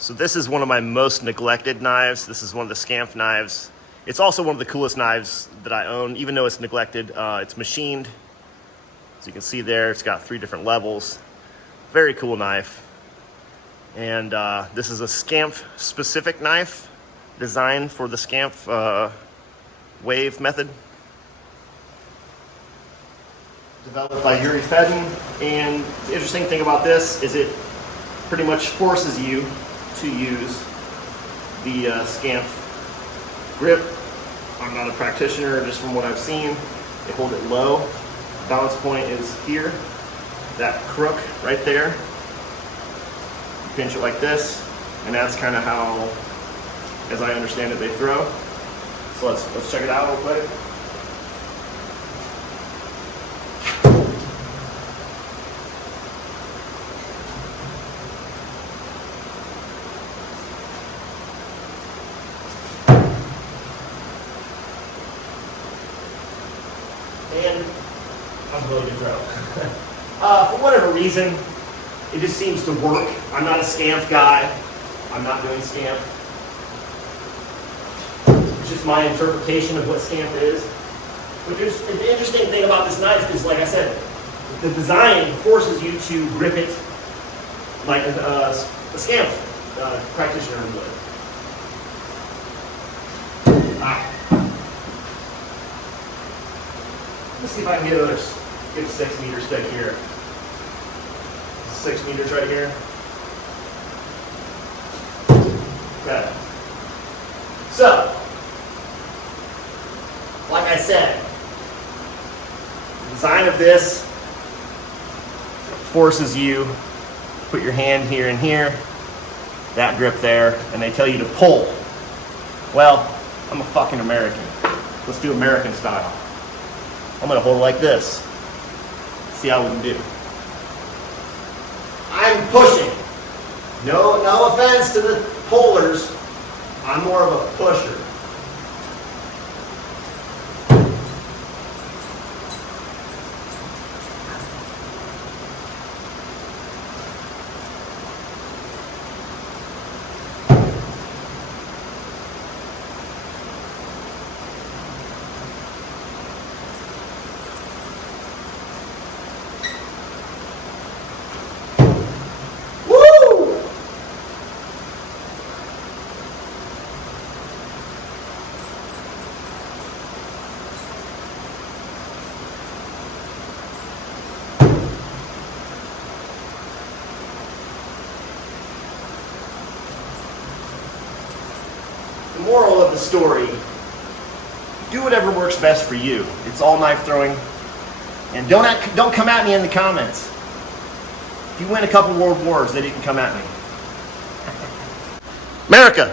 So this is one of my most neglected knives. This is one of the Skanf knives. It's also one of the coolest knives that I own, even though it's neglected. It's machined. As you can see there, it's got 3 different levels. Very cool knife. And this is a Skanf specific knife designed for the Skanf wave method. Developed by Yuri Fedin. And the interesting thing about this is it pretty much forces you to use the Skanf grip. I'm not a practitioner, just from what I've seen. They hold it low. Balance point is here. That crook right there. You pinch it like this, and that's kind of how, as I understand it, they throw. So let's check it out real quick. And that was a really good throw. For whatever reason, it just seems to work. I'm not a Skanf guy. I'm not doing Skanf. It's just my interpretation of what Skanf is. But the interesting thing about this knife is, like I said, the design forces you to grip it like a Skanf practitioner would. Let's see if I can get a 6 meter stick here. 6 meters right here. Okay. So, like I said, the design of this forces you to put your hand here and here, that grip there, and they tell you to pull. Well, I'm a fucking American. Let's do American style. I'm gonna hold it like this. See how we can do. I'm pushing. No offense to the pullers. I'm more of a pusher. The moral of the story, do whatever works best for you. It's all knife throwing. And don't come at me in the comments. If you win a couple world wars, then you can come at me. America!